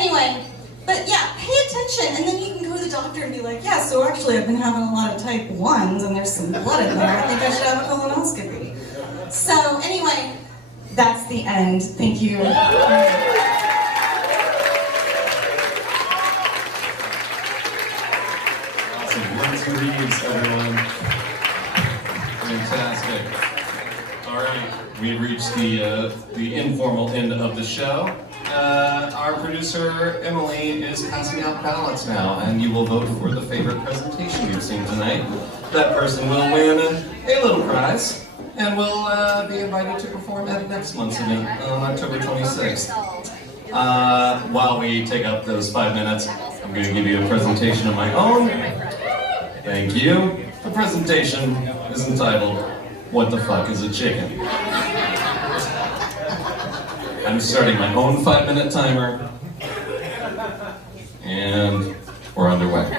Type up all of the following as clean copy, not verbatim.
Anyway, but yeah, pay attention, and then you can go to the doctor and be like, yeah, so actually I've been having a lot of type 1s, and there's some blood in there. I think I should have a colonoscopy. So anyway, that's the end. Thank you. Awesome. Lindsay Reeves, everyone. Fantastic. All right, we've reached the informal end of the show. Our producer, Emily, is passing out ballots now, and you will vote for the favorite presentation you've seen tonight. That person will win a little prize, and will be invited to perform at next month's event on October 26th. While we take up those 5 minutes, I'm going to give you a presentation of my own. Thank you. The presentation is entitled, What the Fuck is a Chicken? I'm starting my own 5-minute timer, and we're underway.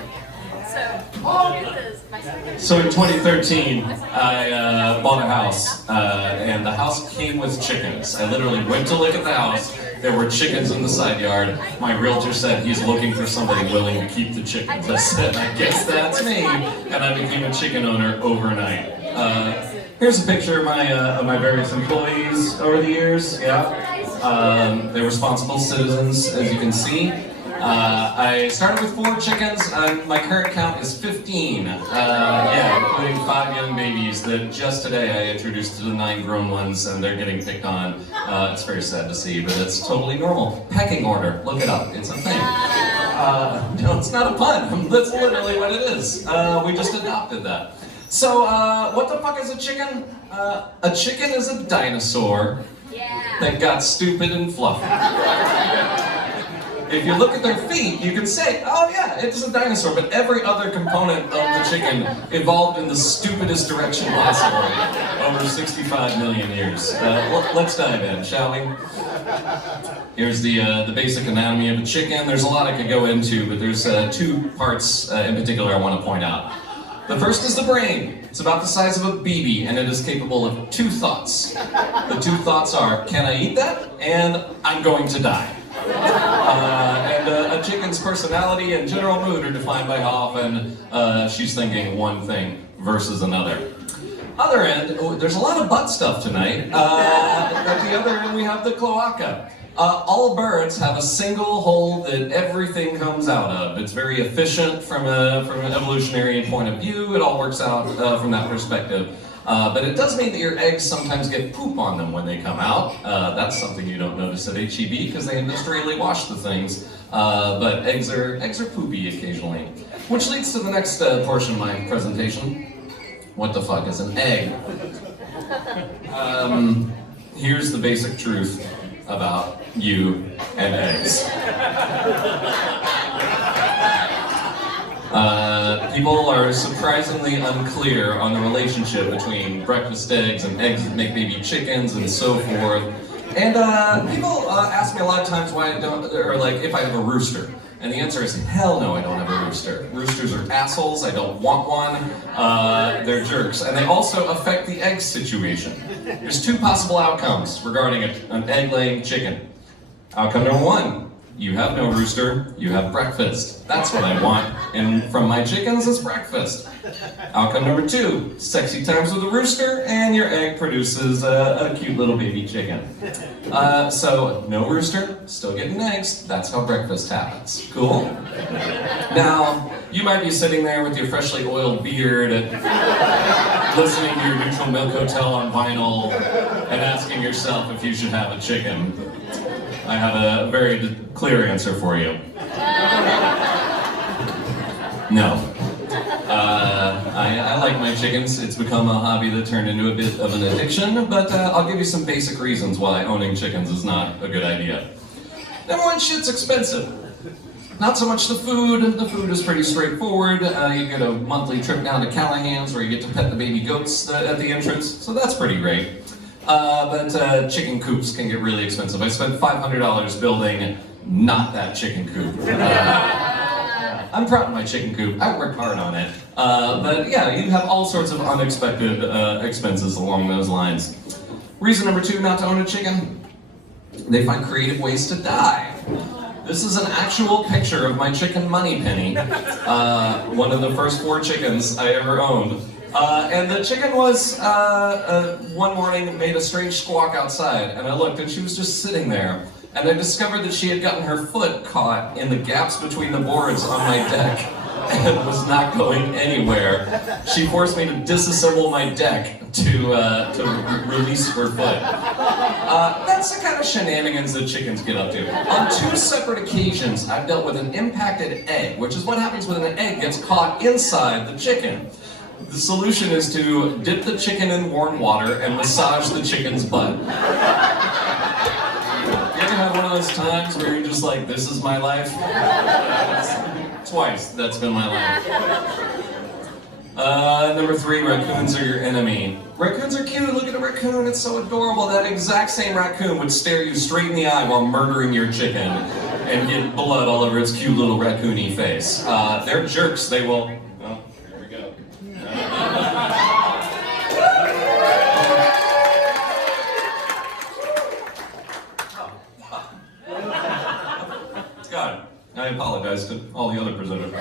So in 2013, I bought a house, and the house came with chickens. I literally went to look at the house. There were chickens in the side yard. My realtor said he's looking for somebody willing to keep the chickens. I said, I guess that's me, and I became a chicken owner overnight. Here's a picture of my various employees over the years. Yeah. They're responsible citizens, as you can see. I started with 4 chickens. My current count is 15. Yeah, including 5 young babies that just today I introduced to the 9 grown ones, and they're getting picked on. It's very sad to see, but it's totally normal. Pecking order, look it up, it's a thing. No, it's not a pun, that's literally what it is. We just adopted that. So, what the fuck is a chicken? A chicken is a dinosaur that got stupid and fluffy. If you look at their feet, you can say, oh yeah, it's a dinosaur, but every other component of the chicken evolved in the stupidest direction possible over 65 million years. Let's dive in, shall we? Here's the basic anatomy of a chicken. There's a lot I could go into, but there's 2 parts in particular I want to point out. The first is the brain. It's about the size of a BB, and it is capable of 2 thoughts. The 2 thoughts are, can I eat that? And I'm going to die. And a chicken's personality and general mood are defined by how often she's thinking one thing versus another. Other end, there's a lot of butt stuff tonight. At the other end, we have the cloaca. All birds have a single hole that everything comes out of. It's very efficient from an evolutionary point of view. It all works out from that perspective. But it does mean that your eggs sometimes get poop on them when they come out. That's something you don't notice at HEB because they industrially wash the things. But eggs are poopy occasionally. Which leads to the next portion of my presentation. What the fuck is an egg? Here's the basic truth about you and eggs. People are surprisingly unclear on the relationship between breakfast eggs and eggs that make baby chickens and so forth. And people ask me a lot of times why I don't, or like if I have a rooster. And the answer is, hell no, I don't have a rooster. Roosters are assholes, I don't want one. They're jerks. And they also affect the egg situation. There's 2 possible outcomes regarding an egg-laying chicken. Outcome number 1, you have no rooster, you have breakfast. That's what I want. And from my chickens, it's breakfast. Outcome number 2, sexy times with a rooster, and your egg produces a cute little baby chicken. So, no rooster, still getting eggs. That's how breakfast happens. Cool? Now, you might be sitting there with your freshly oiled beard, listening to your Neutral Milk Hotel on vinyl, and asking yourself if you should have a chicken. I have a very clear answer for you. No. I like my chickens. It's become a hobby that turned into a bit of an addiction, but I'll give you some basic reasons why owning chickens is not a good idea. Number 1, shit's expensive. Not so much the food. The food is pretty straightforward. You get a monthly trip down to Callahan's where you get to pet the baby goats at the entrance, so that's pretty great. But chicken coops can get really expensive. I spent $500 building not that chicken coop. I'm proud of my chicken coop. I worked hard on it. But yeah, you have all sorts of unexpected expenses along those lines. Reason number 2 not to own a chicken, they find creative ways to die. This is an actual picture of my chicken Moneypenny, one of the first 4 chickens I ever owned. And the chicken was, one morning, made a strange squawk outside, and I looked, and she was just sitting there. And I discovered that she had gotten her foot caught in the gaps between the boards on my deck and was not going anywhere. She forced me to disassemble my deck to release her foot. That's the kind of shenanigans that chickens get up to. On 2 separate occasions, I've dealt with an impacted egg, which is what happens when an egg gets caught inside the chicken. The solution is to dip the chicken in warm water and massage the chicken's butt. You ever have one of those times where you're just like, this is my life? Twice, that's been my life. Number 3, raccoons are your enemy. Raccoons are cute, look at a raccoon, it's so adorable. That exact same raccoon would stare you straight in the eye while murdering your chicken and get blood all over its cute little raccoony face. They're jerks, they will... Oh, here we go. God, I apologize to all the other presenters.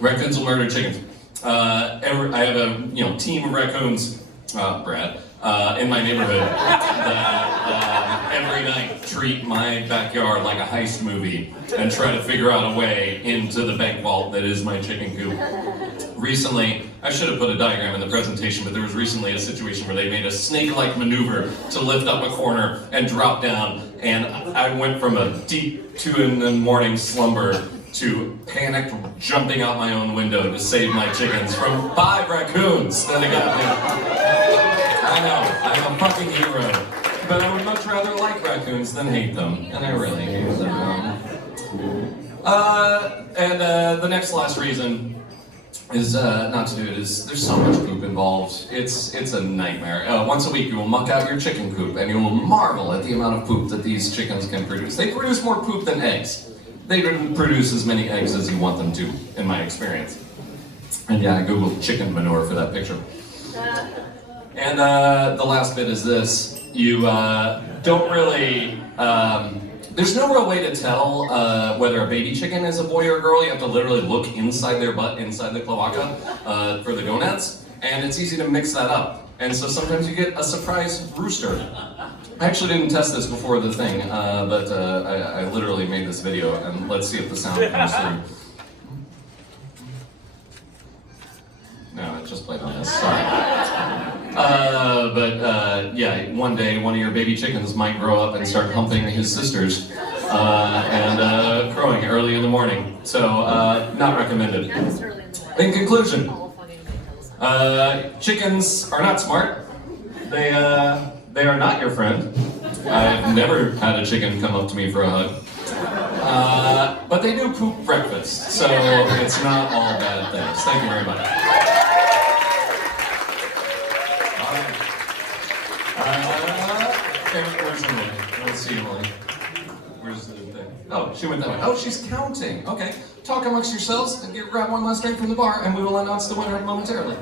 Raccoons will murder chickens. I have a team of raccoons, Brad, in my neighborhood that every night treat my backyard like a heist movie and try to figure out a way into the bank vault that is my chicken coop. Recently, I should have put a diagram in the presentation, but there was recently a situation where they made a snake-like maneuver to lift up a corner and drop down, and I went from a deep 2 in the morning slumber to panicked jumping out my own window to save my chickens from 5 raccoons that got me. I know, I'm a fucking hero. But I would much rather like raccoons than hate them, and I really hate them. The next last reason is not to do it is there's so much poop involved. It's a nightmare. Once a week you will muck out your chicken coop and you will marvel at the amount of poop that these chickens can produce. They produce more poop than eggs. They don't produce as many eggs as you want them to, in my experience. And yeah, I googled chicken manure for that picture. And the last bit is this. You don't really, there's no real way to tell whether a baby chicken is a boy or a girl. You have to literally look inside their butt, inside the cloaca, for the gonads. And it's easy to mix that up. And so sometimes you get a surprise rooster. I actually didn't test this before the thing, but I literally made this video, and let's see if the sound comes through. No, it just played on this, sorry. Yeah, one day one of your baby chickens might grow up and start humping his sisters and crowing early in the morning. So, not recommended. In conclusion, chickens are not smart. They are not your friend. I've never had a chicken come up to me for a hug. But they do poop breakfast, so it's not all bad things. Thank you very much. Where's Emily? Let's see Emily. Where's the thing? Oh, she went that way. Oh, she's counting. Okay. Talk amongst yourselves and grab one last drink from the bar, and we will announce the winner momentarily.